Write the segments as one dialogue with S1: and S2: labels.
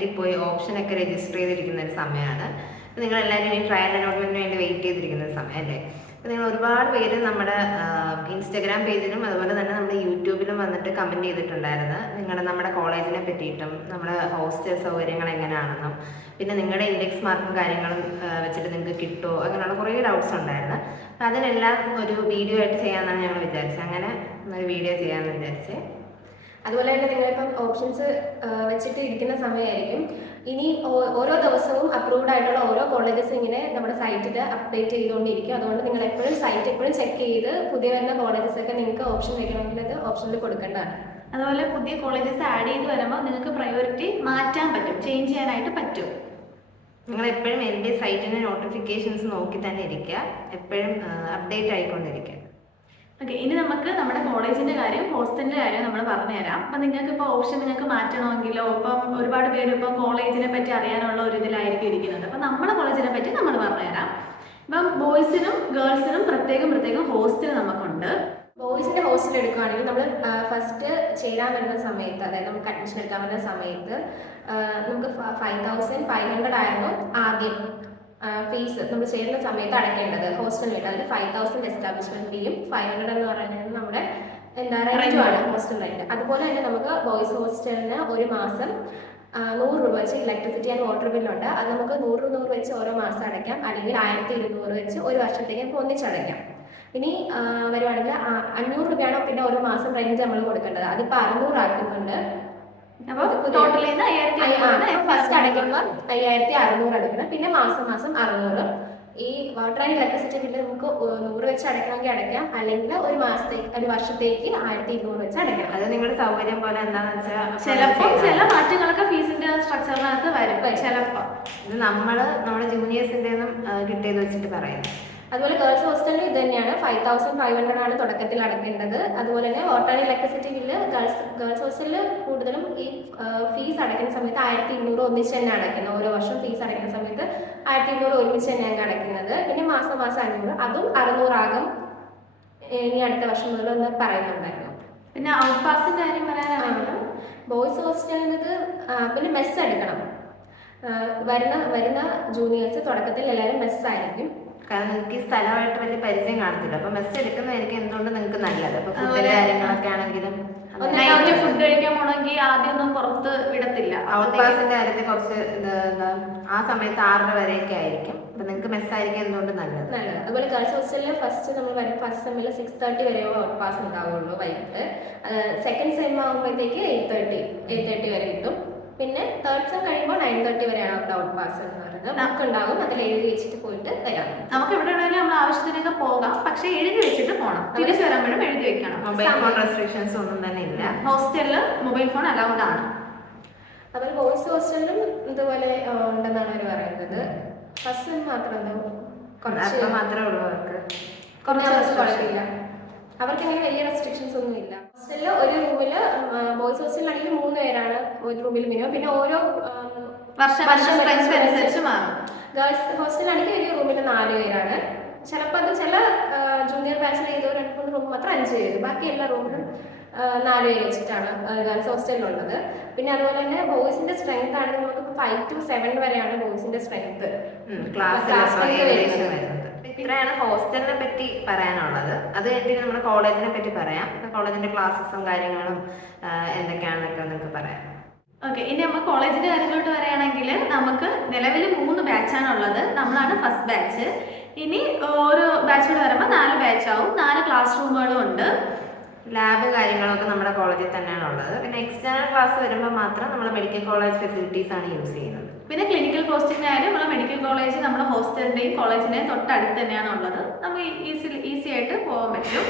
S1: വെബ്സൈറ്റിൽ പോയി ഓപ്ഷനൊക്കെ രജിസ്റ്റർ ചെയ്തിരിക്കുന്ന ഒരു സമയമാണ്. നിങ്ങൾ എല്ലാവരും ഈ ട്രയൽ അലോട്ട്മെന്റിന് വേണ്ടി വെയിറ്റ് ചെയ്തിരിക്കുന്ന ഒരു സമയം അല്ലേ? അപ്പോൾ നിങ്ങൾ ഒരുപാട് പേര് നമ്മുടെ ഇൻസ്റ്റഗ്രാം പേജിലും അതുപോലെ തന്നെ നമ്മുടെ യൂട്യൂബിലും വന്നിട്ട് കമന്റ് ചെയ്തിട്ടുണ്ടായിരുന്നു. നിങ്ങളുടെ നമ്മുടെ കോളേജിനെ പറ്റിയിട്ടും നമ്മുടെ ഹോസ്റ്റൽ സൗകര്യങ്ങൾ എങ്ങനെയാണെന്നും പിന്നെ നിങ്ങളുടെ ഇൻഡെക്സ് മാർക്കും കാര്യങ്ങളും വെച്ചിട്ട് നിങ്ങൾക്ക് കിട്ടുമോ അങ്ങനെയുള്ള കുറേ ഡൗട്ട്സ് ഉണ്ടായിരുന്നു. അപ്പോൾ അതിനെല്ലാം ഒരു വീഡിയോ ആയിട്ട് ചെയ്യാമെന്നാണ് ഞങ്ങൾ വിചാരിച്ചത്. അങ്ങനെ ഒരു വീഡിയോ ചെയ്യാമെന്ന് വിചാരിച്ചത്
S2: അതുപോലെ തന്നെ നിങ്ങളിപ്പം ഓപ്ഷൻസ് വെച്ചിട്ട് ഇരിക്കുന്ന സമയമായിരിക്കും ഇനി ഓരോ ദിവസവും അപ്രൂവ്ഡ് ആയിട്ടുള്ള ഓരോ കോളേജസ് ഇങ്ങനെ നമ്മുടെ സൈറ്റിൽ അപ്ഡേറ്റ് ചെയ്തുകൊണ്ടിരിക്കും. അതുകൊണ്ട് നിങ്ങൾ എപ്പോഴും സൈറ്റ് എപ്പോഴും ചെക്ക് ചെയ്ത് പുതിയ വരുന്ന കോളേജസ് ഒക്കെ നിങ്ങൾക്ക് ഓപ്ഷൻ വെക്കണമെങ്കിൽ അത് ഓപ്ഷനിൽ കൊടുക്കേണ്ടതാണ്.
S3: അതുപോലെ പുതിയ കോളേജസ് ആഡ് ചെയ്ത് വരുമ്പോൾ നിങ്ങൾക്ക് പ്രയോറിറ്റി മാറ്റാൻ പറ്റും. ചേഞ്ച് ചെയ്യാനായിട്ട് പറ്റും.
S1: നിങ്ങൾ എപ്പോഴും എന്റെ സൈറ്റിന്റെ നോട്ടിഫിക്കേഷൻസ് നോക്കി തന്നെ ഇരിക്കുക. എപ്പോഴും അപ്ഡേറ്റ് ആയിക്കൊണ്ടിരിക്കുക.
S3: ഓക്കെ ഇനി നമുക്ക് നമ്മുടെ കോളേജിന്റെ കാര്യം ഹോസ്റ്റലിന്റെ കാര്യം നമ്മൾ പറഞ്ഞുതരാം അപ്പം നിങ്ങൾക്ക് ഇപ്പോൾ ഓപ്ഷൻ നിങ്ങൾക്ക് മാറ്റണമെങ്കിലോ ഇപ്പം ഒരുപാട് പേര് ഇപ്പൊ കോളേജിനെ പറ്റി അറിയാനുള്ള ഒരു ഇതിലായിരിക്കും ഇരിക്കുന്നത്. അപ്പം നമ്മുടെ കോളേജിനെ പറ്റി നമ്മൾ പറഞ്ഞുതരാം ഇപ്പം ബോയ്സിനും ഗേൾസിനും പ്രത്യേകം പ്രത്യേകം ഹോസ്റ്റൽ നമുക്കുണ്ട്.
S2: ബോയ്സിന്റെ ഹോസ്റ്റൽ എടുക്കുകയാണെങ്കിൽ നമ്മൾ ഫസ്റ്റ് ചേരാൻ വരുന്ന സമയത്ത് അതായത് നമുക്ക് അഡ്മിഷൻ എടുക്കാൻ വരുന്ന സമയത്ത് നമുക്ക് ഫൈവ് തൗസൻഡ് ഫൈവ് ഹൺഡ്രഡ് ആയിരുന്നു ആദ്യം. ഫീസ് നമ്മൾ ചേരുന്ന സമയത്ത് അടയ്ക്കേണ്ടത്. ഹോസ്റ്റലിൽ അതിൽ ഫൈവ് തൗസൻഡ് എസ്റ്റാബ്ലിഷ്മെന്റ് ഫീയും ഫൈവ് ഹൺഡ്രഡ് എന്ന് പറയുന്നത് നമ്മുടെ എന്താ റെന്റുമാണ് ഹോസ്റ്റൽ റെന്റ് അതുപോലെ തന്നെ നമുക്ക് ബോയ്സ് ഹോസ്റ്റലിന് ഒരു മാസം നൂറ് രൂപ വെച്ച് ഇലക്ട്രിസിറ്റി ആൻഡ് വാട്ടർ ബില്ലുണ്ട് അത് നമുക്ക് നൂറ് നൂറ് വെച്ച് ഓരോ മാസം അടയ്ക്കാം. അല്ലെങ്കിൽ ആയിരത്തി ഇരുന്നൂറ് വെച്ച് ഒരു വർഷത്തേക്ക് നമുക്ക് ഒന്നിച്ചടയ്ക്കാം ഇനി വരുവാണെങ്കിൽ അഞ്ഞൂറ് രൂപയാണോ പിന്നെ ഓരോ മാസം റെന്റ് നമ്മൾ കൊടുക്കേണ്ടത്? അതിപ്പോൾ അറുന്നൂറ് ആക്കുന്നുണ്ട്.
S3: അപ്പോൾ ടോട്ടൽ
S2: ഫസ്റ്റ് അടയ്ക്കുമ്പോൾ അയ്യായിരത്തി അറുന്നൂറ് അടയ്ക്കണം. പിന്നെ മാസം മാസം അറുന്നൂറ്. ഈ വാട്ടർ ആൻഡ് ഇലക്ട്രിസിറ്റി ബില്ല് നമുക്ക് നൂറ് വെച്ച് അടയ്ക്കണമെങ്കിൽ അടയ്ക്കാം. അല്ലെങ്കിൽ ഒരു മാസത്തേക്ക് ഒരു വർഷത്തേക്ക് ആയിരത്തി ഇരുന്നൂറ് വെച്ച് അടയ്ക്കാം.
S1: അത് നിങ്ങളുടെ സൗകര്യം പോലെ എന്താണെന്ന് വെച്ചാൽ
S3: ചിലപ്പോൾ ചില മാറ്റങ്ങളൊക്കെ ഫീസിന്റെ സ്ട്രക്ചറിനകത്ത് വരും. ചിലപ്പോൾ
S1: ഇത് നമ്മൾ നമ്മുടെ ജൂനിയേഴ്സിന്റെ കിട്ടിയത് വെച്ചിട്ട് പറയാം
S2: അതുപോലെ ഗേൾസ് ഹോസ്റ്റലിൽ ഇത് തന്നെയാണ്. ഫൈവ് തൗസൻഡ് ഫൈവ് ഹൺഡ്രഡ് ആണ് തുടക്കത്തിൽ അടക്കേണ്ടത്. അതുപോലെ തന്നെ water and electricity bill girls girls ഹോസ്റ്റലിൽ കൂടുതലും ഈ ഫീസ് അടയ്ക്കുന്ന സമയത്ത് ആയിരത്തി ഇരുന്നൂറ് ഒന്നിച്ച് തന്നെ അടയ്ക്കുന്നത്. ഓരോ വർഷം ഫീസ് അടയ്ക്കുന്ന സമയത്ത് ആയിരത്തി ഇരുന്നൂറ് ഒരുമിച്ച് തന്നെയാണ് അടയ്ക്കുന്നത്. പിന്നെ മാസം മാസം അഞ്ഞൂറ്. അതും അറുന്നൂറാകും. ഇനി അടുത്ത വർഷം മുതൽ ഒന്ന് പറയുന്നുണ്ടായിരുന്നു
S3: പിന്നെ ഔട്ട് പാസിന്റെ കാര്യം പറയാനാണെങ്കിൽ
S2: ബോയ്സ് ഹോസ്റ്റലിൽ ഇത് പിന്നെ മെസ്സ് എടുക്കണം. വരുന്ന വരുന്ന ജൂനിയേഴ്സ് തുടക്കത്തിൽ എല്ലാവരും മെസ്സായിരിക്കും
S1: കാരണം നിങ്ങൾക്ക് ഈ സ്ഥലമായിട്ട് വലിയ പരിചയം കാണത്തില്ല. അപ്പൊ മെസ്സ് എടുക്കുന്നതായിരിക്കും എന്തുകൊണ്ട് നിങ്ങൾക്ക് നല്ലത്? അപ്പൊ ഫുഡിന്റെ കാര്യങ്ങളൊക്കെ ആണെങ്കിലും
S3: നൈറ്റ് ഫുഡ് കഴിക്കാൻ പോണെങ്കിൽ ആദ്യം ഒന്നും പുറത്ത് വിടത്തില്ല.
S1: ഔട്ട് പാസിന്റെ കാര്യത്തിൽ കുറച്ച് ആ സമയത്ത് ആറര വരെയൊക്കെ ആയിരിക്കും. അപ്പൊ നിങ്ങൾക്ക് മെസ്സായിരിക്കും എന്തുകൊണ്ട് നല്ലത്?
S2: നല്ലത്. അതുപോലെ ഗേൾസ് ഹോസ്റ്റലിൽ ഫസ്റ്റ് നമ്മൾ വരും. ഫസ്റ്റ് സെമ്മിൽ സിക്സ് തേർട്ടി വരെ ഔട്ട് പാസ് ഉണ്ടാവുള്ളൂ വൈകിട്ട്. സെക്കൻഡ് സെം ആകുമ്പോഴത്തേക്ക് എയ്റ്റ് തേർട്ടി എയ്റ്റ് തേർട്ടി വരെ കിട്ടും. തേർഡ് സെം കഴിയുമ്പോൾ നയൻ തേർട്ടി വരെയാണ് ഔട്ട് പാസ് എന്ന് പറയുന്നത്. നമുക്ക് ഉണ്ടാകും അതിൽ എഴുതി വെച്ചിട്ട് പോയിട്ട് വരാം.
S3: നമുക്ക് എവിടെ വേണമെങ്കിലും നമ്മൾ ആവശ്യത്തിനൊക്കെ പോകാം. പക്ഷെ എഴുതി വെച്ചിട്ട് പോകണം തിരിച്ചു വരുമ്പോഴും എഴുതി വെക്കണം.
S1: മൊബൈൽ ഫോൺ റെസ്ട്രിക്ഷൻസ് ഒന്നും തന്നെ ഇല്ല.
S3: ഹോസ്റ്റലിൽ മൊബൈൽ ഫോൺ അലൗഡ് ആണ്.
S2: അതുപോലെ ബോയ്സ് ഹോസ്റ്റലിലും ഇതുപോലെ ഉണ്ടെന്നാണ് അവർ പറയുന്നത്. ഫസ്റ്റ് മാത്രം കുറച്ച്
S1: മാത്രമേ ഉള്ളൂ അവർക്ക്.
S2: കുറച്ച്. കുഴപ്പമില്ല. അവർക്ക് അങ്ങനെ വലിയ റെസ്ട്രിക്ഷൻസ് ഒന്നും ഇല്ല. ഹോസ്റ്റലിൽ ഒരു റൂമിൽ ബോയ്സ് ഹോസ്റ്റലിലാണെങ്കിൽ മൂന്ന് പേരാണ് ഒരു റൂമിൽ മിനിമം പിന്നെ ഓരോ
S3: വർഷം അനുസരിച്ച് മാറും.
S2: ഗേൾസ് ഹോസ്റ്റലാണെങ്കിൽ ഒരു റൂമിൽ നാല് പേരാണ്. ചിലപ്പോൾ അത് ചില ജൂനിയർ ബാച്ചിൽ ചെയ്തോ രണ്ട് മൂന്ന് റൂം മാത്രം അഞ്ച് പേര്. ബാക്കി എല്ലാ റൂമിലും നാല് പേര് വെച്ചിട്ടാണ് ഗേൾസ് ഹോസ്റ്റലിലുള്ളത് പിന്നെ അതുപോലെ തന്നെ ബോയ്സിന്റെ സ്ട്രെങ്ത് ആണെങ്കിൽ നമുക്ക് ഫൈവ് ടു സെവൻ വരെയാണ് ബോയ്സിന്റെ സ്ട്രെങ്ത്
S1: ക്ലാസ് ക്ലാസ്
S2: വരുന്നത്.
S1: ഇത്രയാണ് ഹോസ്റ്റലിനെ പറ്റി പറയാനുള്ളത്. അത് കഴിഞ്ഞിട്ട് നമ്മുടെ കോളേജിനെ പറ്റി പറയാം. കോളേജിന്റെ ക്ലാസ്സസും കാര്യങ്ങളും എന്തൊക്കെയാണെന്നൊക്കെ നിങ്ങൾക്ക് പറയാം.
S3: ഓക്കെ ഇനി നമ്മൾ കോളേജിന്റെ കാര്യങ്ങളോട്ട് പറയുകയാണെങ്കിൽ നമുക്ക് നിലവിൽ മൂന്ന് ബാച്ചാണ് ഉള്ളത് നമ്മളാണ് ഫസ്റ്റ് ബാച്ച് ഇനി ഓരോ ബാച്ചിലോട്ട് വരുമ്പോൾ നാല് ബാച്ച് ആവും. നാല് ക്ലാസ് റൂമുകളും ഉണ്ട്.
S1: ലാബ് കാര്യങ്ങളൊക്കെ നമ്മുടെ കോളേജിൽ തന്നെയാണ് ഉള്ളത്. പിന്നെ എക്സ്റ്റേണൽ ക്ലാസ് വരുമ്പോൾ മാത്രം നമ്മൾ മെഡിക്കൽ കോളേജ് ഫെസിലിറ്റീസ് ആണ് യൂസ് ചെയ്യുന്നത്.
S3: പിന്നെ ക്ലിനിക്കൽ പോസ്റ്റിംഗിനായാലും നമ്മുടെ മെഡിക്കൽ കോളേജ് നമ്മുടെ ഹോസ്റ്റലിന്റെയും കോളേജിന്റെയും തൊട്ടടുത്ത് തന്നെയാണ് ഉള്ളത്. നമുക്ക് ഈസി ഈസി ആയിട്ട് പോകാൻ പറ്റും.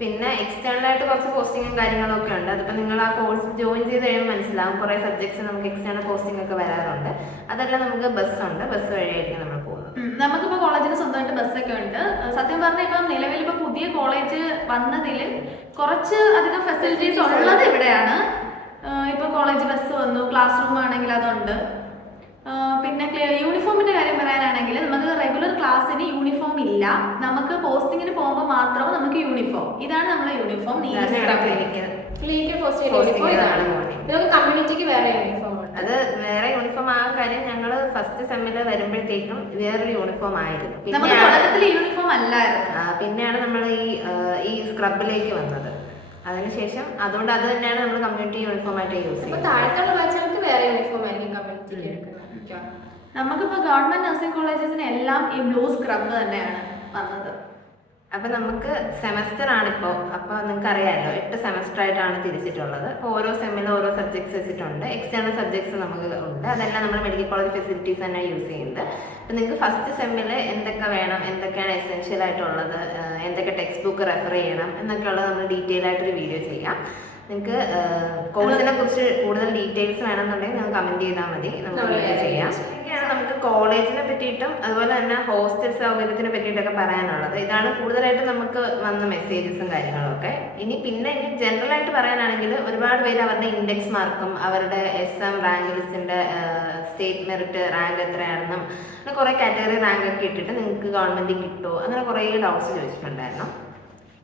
S1: പിന്നെ എക്സ്റ്റേണൽ ആയിട്ട് കുറച്ച് പോസ്റ്റിങ്ങും കാര്യങ്ങളൊക്കെ ഉണ്ട്. അതിപ്പോൾ നിങ്ങൾ ആ കോഴ്സ് ജോയിൻ ചെയ്ത് കഴിയുമ്പോൾ മനസ്സിലാവും. കുറേ സബ്ജക്ട്സ് നമുക്ക് എക്സ്റ്റേണൽ പോസ്റ്റിംഗ് ഒക്കെ വരാറുണ്ട്. അതെല്ലാം നമുക്ക് ബസ് ഉണ്ട്. ബസ് വഴിയായിരിക്കും നമ്മൾ പോകുന്നത്.
S3: നമുക്കിപ്പോൾ കോളേജിന് സ്വന്തമായിട്ട് ബസ്സൊക്കെ ഉണ്ട്. സത്യം പറഞ്ഞാൽ ഇപ്പം നിലവിൽ പുതിയ കോളേജ് വന്നതിൽ കുറച്ച് അധികം ഫെസിലിറ്റീസ് ഉള്ളത് ഇവിടെയാണ്. ഇപ്പൊ കോളേജ് ബസ് വന്നു ക്ലാസ് റൂം ആണെങ്കിൽ അതുണ്ട്. പിന്നെ യൂണിഫോമിന്റെ കാര്യം പറയാനാണെങ്കിൽ നമുക്ക് റെഗുലർ ക്ലാസ്സിന് യൂണിഫോം ഇല്ല. നമുക്ക് പോസ്റ്റിങ്ങിന് പോകുമ്പോൾ മാത്രം നമുക്ക് യൂണിഫോം ഇതാണ് നമ്മുടെ യൂണിഫോം നീല
S1: ഇതാണ് ഇവിടെ
S3: strip.
S1: Clinic
S2: clinical post uniform ഇതാണ് നമുക്ക് കമ്മ്യൂണിറ്റിക്ക് വേറെ യൂണിഫോം
S1: അത് വേറെ യൂണിഫോം ആ കാര്യം ഞങ്ങൾ ഫസ്റ്റ് സെമ്മിൽ വരുമ്പോഴത്തേക്കും വേറൊരു യൂണിഫോം ആയിരുന്നു.
S3: തുടക്കത്തിൽ യൂണിഫോം അല്ലായിരുന്നു.
S1: പിന്നെയാണ് നമ്മൾ ഈ ഈ സ്ക്രബിലേക്ക് വന്നത്. അതിനുശേഷം അതുകൊണ്ട് അത് തന്നെയാണ് നമ്മൾ കമ്മ്യൂണിറ്റി യൂണിഫോം ആയിട്ട് യൂസ് ചെയ്യുന്നത്.
S2: താഴത്തുള്ള ബാച്ചുകൾക്ക് വേറെ യൂണിഫോം ആയിരിക്കും കമ്മ്യൂണിറ്റി എടുക്കുന്നത്. മിക്കവാറും.
S3: നമുക്കിപ്പോ ഗവൺമെന്റ് നഴ്സിംഗ് കോളേജസിന് എല്ലാം ഈ ബ്ലൂ സ്ക്രബ് തന്നെയാണ് വന്നത്.
S1: അപ്പൊ നമുക്ക് സെമസ്റ്റർ ആണിപ്പോ അപ്പോൾ നിങ്ങൾക്ക് അറിയാമല്ലോ എട്ട് സെമസ്റ്റർ ആയിട്ടാണ് തിരിച്ചിട്ടുള്ളത്. അപ്പോൾ ഓരോ സെമ്മിലും ഓരോ സബ്ജക്ട്സ് വെച്ചിട്ടുണ്ട്. എക്സ്റ്റേണൽ സബ്ജക്ട്സ് നമുക്ക് ഉണ്ട്. അതെല്ലാം നമ്മൾ മെഡിക്കൽ കോളേജ് ഫെസിലിറ്റീസ് തന്നെ യൂസ് ചെയ്യുന്നത് അപ്പൊ നിങ്ങൾക്ക് ഫസ്റ്റ് സെമ്മിൽ എന്തൊക്കെ വേണം എന്തൊക്കെയാണ് എസെൻഷ്യൽ ആയിട്ടുള്ളത് എന്തൊക്കെ ടെക്സ്റ്റ് ബുക്ക് റെഫർ ചെയ്യണം എന്നൊക്കെ ഉള്ളത് നമ്മൾ ഡീറ്റെയിൽ ആയിട്ടൊരു വീഡിയോ ചെയ്യാം. നിങ്ങൾക്ക് കോഴ്സിനെ കുറിച്ച് കൂടുതൽ ഡീറ്റെയിൽസ് വേണമെന്നുണ്ടെങ്കിൽ നിങ്ങൾ കമന്റ് ചെയ്താൽ മതി. നമുക്ക് ചെയ്യാം. നമുക്ക് കോളേജിനെ പറ്റിയിട്ടും അതുപോലെ തന്നെ ഹോസ്റ്റൽ സൗകര്യത്തിനെ പറ്റിയിട്ടൊക്കെ പറയാനുള്ളത്. ഇതാണ് കൂടുതലായിട്ട് നമുക്ക് വന്ന മെസ്സേജസും കാര്യങ്ങളൊക്കെ. ഇനി പിന്നെ ഇനി ജനറൽ ആയിട്ട് പറയാനാണെങ്കിൽ ഒരുപാട് പേര് അവരുടെ ഇൻഡെക്സ് മാർക്കും അവരുടെ എസ് എം റാങ്ക് ലിസ്റ്റിന്റെ സ്റ്റേറ്റ് മെറിറ്റ് റാങ്ക് എത്രയാണെന്നും അങ്ങനെ കുറേ കാറ്റഗറി റാങ്ക് ഒക്കെ ഇട്ടിട്ട് നിങ്ങൾക്ക് ഗവൺമെന്റ് കിട്ടുമോ അങ്ങനെ കുറേ ഡൗട്ട്സ് ചോദിച്ചിട്ടുണ്ടായിരുന്നു.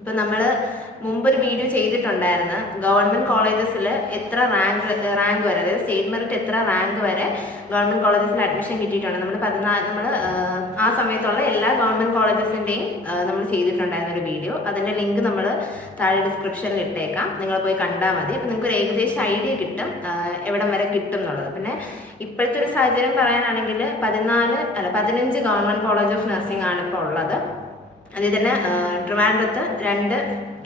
S1: ഇപ്പൊ നമ്മൾ മുമ്പ് ഒരു വീഡിയോ ചെയ്തിട്ടുണ്ടായിരുന്നു. ഗവൺമെന്റ് കോളേജസിൽ എത്ര റാങ്ക് റാങ്ക് വരെ അതായത് സ്റ്റേറ്റ് മെറിറ്റ് എത്ര റാങ്ക് വരെ ഗവൺമെന്റ് കോളേജസിൽ അഡ്മിഷൻ കിട്ടിയിട്ടുണ്ട്. നമ്മൾ പതിനാല് നമ്മൾ ആ സമയത്തുള്ള എല്ലാ ഗവൺമെന്റ് കോളേജസിന്റെയും നമ്മൾ ചെയ്തിട്ടുണ്ടായിരുന്ന ഒരു വീഡിയോ അതിന്റെ ലിങ്ക് നമ്മൾ താഴെ ഡിസ്ക്രിപ്ഷനിൽ ഇട്ടേക്കാം. നിങ്ങൾ പോയി കണ്ടാൽ മതി. അപ്പം നിങ്ങൾക്ക് ഒരു ഏകദേശം ഐഡിയ കിട്ടും എവിടം വരെ കിട്ടും എന്നുള്ളത്. പിന്നെ ഇപ്പോഴത്തെ ഒരു സാഹചര്യം പറയാനാണെങ്കിൽ പതിനാല് അല്ല പതിനഞ്ച് ഗവൺമെന്റ് കോളേജ് ഓഫ് നഴ്സിംഗ് ആണ് ഇപ്പോൾ ഉള്ളത്. അതിൽ തന്നെ ട്രിവാൻഡ്രത്ത് രണ്ട്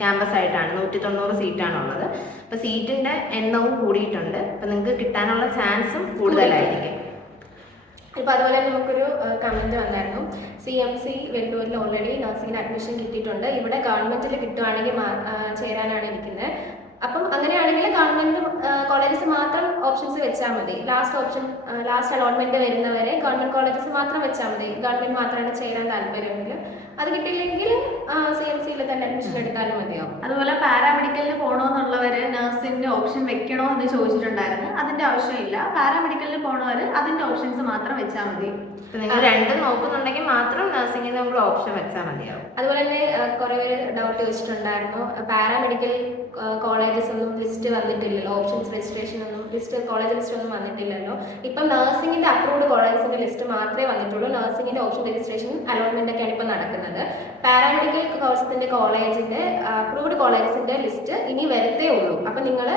S1: ക്യാമ്പസ് ആയിട്ടാണ് നൂറ്റി തൊണ്ണൂറ് സീറ്റാണ് ഉള്ളത് അപ്പോൾ സീറ്റിന്റെ എണ്ണവും കൂടിയിട്ടുണ്ട്. അപ്പോൾ നിങ്ങൾക്ക് കിട്ടാനുള്ള ചാൻസും കൂടുതലായിരിക്കും.
S2: ഇപ്പൊ അതുപോലെ തന്നെ നമുക്കൊരു കമന്റ് വന്നായിരുന്നു. സി എം സി വെല്ലൂരിൽ ഓൾറെഡി നഴ്സിംഗിന് അഡ്മിഷൻ കിട്ടിയിട്ടുണ്ട്. ഇവിടെ ഗവൺമെന്റിൽ കിട്ടുവാണെങ്കിൽ ചേരാനാണ് ഇരിക്കുന്നത് അപ്പം അങ്ങനെയാണെങ്കിൽ ഗവൺമെന്റ് കോളേജസ് മാത്രം ഓപ്ഷൻസ് വെച്ചാൽ മതി. ലാസ്റ്റ് ഓപ്ഷൻ ലാസ്റ്റ് അലോട്ട്മെന്റ് വരുന്നവരെ ഗവൺമെന്റ് കോളേജസ് മാത്രം വെച്ചാൽ മതി. ഗവൺമെന്റ് മാത്രമാണ് ചേരാൻ താല്പര്യമെങ്കിൽ അത് കിട്ടിയില്ലെങ്കിൽ സി എം സിയിൽ തന്നെ അഡ്മിഷൻ എടുത്താലും മതിയാവും.
S3: അതുപോലെ പാരാമെഡിക്കലിന് പോകണമെന്നുള്ളവര് നഴ്സിന്റെ ഓപ്ഷൻ വെക്കണോ എന്ന് ചോദിച്ചിട്ടുണ്ടായിരുന്നു. അതിന്റെ ആവശ്യമില്ല. പാരാമെഡിക്കലിന് പോകണവര് അതിന്റെ ഓപ്ഷൻസ് മാത്രം വെച്ചാൽ മതി.
S1: നിങ്ങൾ രണ്ടും നോക്കുന്നുണ്ടെങ്കിൽ മാത്രം നഴ്സിംഗിന് നമ്മൾ ഓപ്ഷൻ വെച്ചാൽ മതിയാവും.
S2: അതുപോലെ തന്നെ കുറെ പേര് ഡൗട്ട് ചോദിച്ചിട്ടുണ്ടായിരുന്നു. പാരാമെഡിക്കൽ കോളേജസ് ഒന്നും ലിസ്റ്റ് വന്നിട്ടില്ലല്ലോ. ഓപ്ഷൻസ് രജിസ്ട്രേഷൻ ഒന്നും ലിസ്റ്റ് കോളേജ് ലിസ്റ്റ് ഒന്നും വന്നിട്ടില്ലല്ലോ. ഇപ്പം നഴ്സിംഗിന്റെ അപ്രൂവ്ഡ് കോളേജസിന്റെ ലിസ്റ്റ് മാത്രമേ വന്നിട്ടുള്ളൂ. നഴ്സിംഗിന്റെ ഓപ്ഷൻ രജിസ്ട്രേഷൻ അലോട്ട്മെന്റ് ഒക്കെയാണ് ഇപ്പം നടക്കുന്നത്. പാരാമെഡിക്കൽ കോഴ്സിന്റെ കോളേജിന്റെ അപ്രൂവ്ഡ് കോളേജസിന്റെ ലിസ്റ്റ് ഇനി വരത്തേ ഉള്ളൂ. അപ്പം നിങ്ങൾ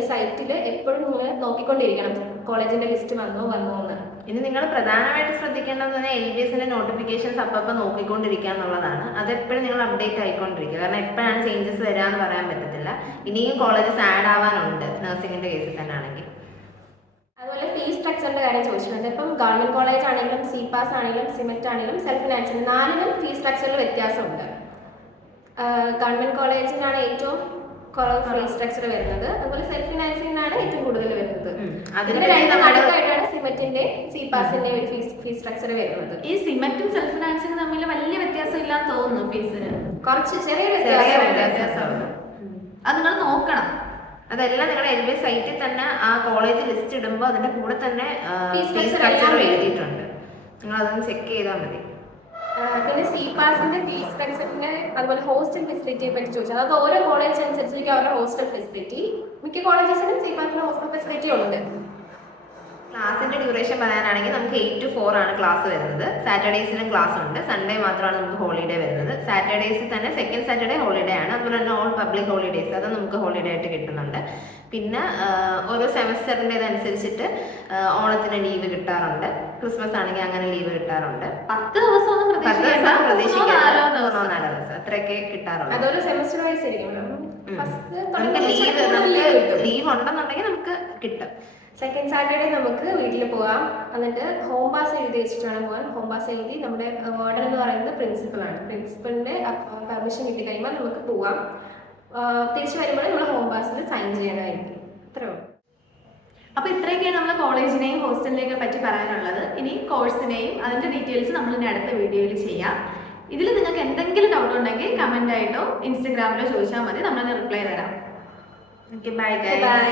S2: എസ് സൈറ്റിൽ എപ്പോഴും നിങ്ങൾ നോക്കിക്കൊണ്ടിരിക്കണം. കോളേജിന്റെ ലിസ്റ്റ് വന്നോ വന്നോ എന്ന്.
S1: ഇനി നിങ്ങൾ പ്രധാനമായിട്ട് ശ്രദ്ധിക്കേണ്ടത് തന്നെ എൽ ബി എസിന്റെ നോട്ടിഫിക്കേഷൻസ് അപ്പം നോക്കിക്കൊണ്ടിരിക്കുക എന്നുള്ളതാണ്. അതെപ്പോഴും നിങ്ങൾ അപ്ഡേറ്റ് ആയിക്കൊണ്ടിരിക്കുക. കാരണം എപ്പോഴാണ് ചേഞ്ചസ് വരാന്ന് പറയാൻ പറ്റത്തില്ല. ഇനിയും കോളേജസ് ആഡ് ആവാനുണ്ട് നഴ്സിംഗിന്റെ കേസിൽ തന്നെ ആണെങ്കിൽ.
S2: അതുപോലെ ഫീസ് സ്ട്രക്ചറിന്റെ കാര്യം ചോദിച്ചിട്ടുണ്ട്. ഇപ്പം ഗവൺമെന്റ് കോളേജ് ആണെങ്കിലും സി പാസ് ആണെങ്കിലും സിമെന്റ് ആണെങ്കിലും സെൽഫ് ഫിനാൻസ് നാലിനും ഫീസ് സ്ട്രക്ചറിൽ വ്യത്യാസമുണ്ട്. ഗവൺമെന്റ് കോളേജിനാണ് ഏറ്റവും കുറവ് ഫീസ് സ്ട്രക്ചർ വരുന്നത്. അതുപോലെ സെൽഫ് ഫിനാൻസിങ്ങിനാണ് ഏറ്റവും കൂടുതൽ വരുന്നത്.
S1: അതിന്
S2: ഇതിന്റെ രണ്ട് സിമെന്റിന്റെ സി പാസിന്റെ ഒരു ഫീസ് ഫീസ് സ്ട്രക്ചർ വരുന്നത്.
S3: ഈ സിമെന്റും സെൽഫ് ഫിനാൻസിങ് തമ്മിൽ വലിയ വ്യത്യാസം ഇല്ലാന്ന് തോന്നുന്നു ഫീസിന്.
S2: കുറച്ച് ചെറിയ വ്യത്യാസം
S3: അത് നിങ്ങൾ നോക്കണം.
S1: അതെല്ലാം നിങ്ങളുടെ എൽ ബി സൈറ്റിൽ തന്നെ ആ കോളേജ് ലിസ്റ്റ് ഇടുമ്പോൾ അതിന്റെ കൂടെ തന്നെ ഫീസ് സ്ട്രക്ചർ എഴുതിയിട്ടുണ്ട്. നിങ്ങൾ അതൊന്ന് ചെക്ക് ചെയ്താൽ മതി.
S2: പിന്നെ സി പാസിന്റെ ഫീസ് സ്ട്രക്ചറിന്റെ അതുപോലെ ഹോസ്റ്റൽ ഫെസിലിറ്റിയെ പറ്റി ചോദിച്ചു അതായത് ഓരോ കോളേജ് അനുസരിച്ചിരിക്കും അവരുടെ ഹോസ്റ്റൽ ഫെസിലിറ്റി മിക്ക കോളേജസിനും സി പാസിന്റെ ഹോസ്റ്റൽ ഫെസിലിറ്റി ഉണ്ട്.
S1: ക്ലാസിന്റെ ഡ്യൂറേഷൻ പറയാനാണെങ്കിൽ നമുക്ക് എയ്റ്റ് ടു ഫോർ ആണ് ക്ലാസ് വരുന്നത്. സാറ്റർഡേസിന് ക്ലാസ് ഉണ്ട്. സൺഡേ മാത്രമാണ് നമുക്ക് ഹോളിഡേ വരുന്നത്. സാറ്റർഡേസിൽ തന്നെ സെക്കൻഡ് സാറ്റർഡേ ഹോളിഡേ ആണ്. അതുപോലെ തന്നെ ഓൾ പബ്ലിക് ഹോളിഡേസ് അത് നമുക്ക് ഹോളിഡേ ആയിട്ട് കിട്ടുന്നുണ്ട്. പിന്നെ ഓരോ സെമസ്റ്ററിന്റെതനുസരിച്ചിട്ട് ഓണത്തിന് ലീവ് കിട്ടാറുണ്ട്. ക്രിസ്മസ് ആണെങ്കിൽ അങ്ങനെ ലീവ് കിട്ടാറുണ്ട്.
S3: പത്ത് ദിവസം
S1: പത്ത് ദിവസം
S3: മൂന്നോ നാലോ ദിവസം.
S1: അത്രയൊക്കെ കിട്ടാറുണ്ട്
S2: അതൊരു സെമസ്റ്റർ വൈസ് ഫസ്റ്റ്
S1: നമുക്ക് ലീവ് നമുക്ക് ലീവ് ഉണ്ടെന്നുണ്ടെങ്കിൽ നമുക്ക് കിട്ടും.
S2: സെക്കൻഡ് സാറ്റർഡേ നമുക്ക് വീട്ടിൽ പോകാം. എന്നിട്ട് ഹോം പാസ് എഴുതി വെച്ചിട്ട് വേണം പോകാൻ. ഹോം പാസ് എഴുതി നമ്മുടെ വാർഡൻ എന്ന് പറയുന്നത് പ്രിൻസിപ്പളാണ് പ്രിൻസിപ്പളിന്റെ പെർമിഷൻ കിട്ടി കഴിയുമ്പോൾ നമുക്ക് ആ, തിരിച്ചു വരുമ്പോൾ നമ്മൾ ഹോം പാസിൽ സൈൻ ചെയ്യണമായിരിക്കും അത്രേ ഉള്ളൂ.
S3: അപ്പൊ ഇത്രയൊക്കെയാണ് നമ്മൾ കോളേജിനെയും ഹോസ്റ്റലിനെയൊക്കെ പറ്റി പറയാനുള്ളത്. ഇനി കോഴ്സിനെയും അതിന്റെ ഡീറ്റെയിൽസ് നമ്മൾ ഇനി അടുത്ത വീഡിയോയിൽ ചെയ്യാം. ഇതിൽ നിങ്ങൾക്ക് എന്തെങ്കിലും ഡൗട്ട് ഉണ്ടെങ്കിൽ കമന്റ് ആയിട്ടോ ഇൻസ്റ്റഗ്രാമിലോ ചോദിച്ചാൽ മതി. നമ്മൾ റിപ്ലൈ തരാം.
S1: Okay bye
S2: bye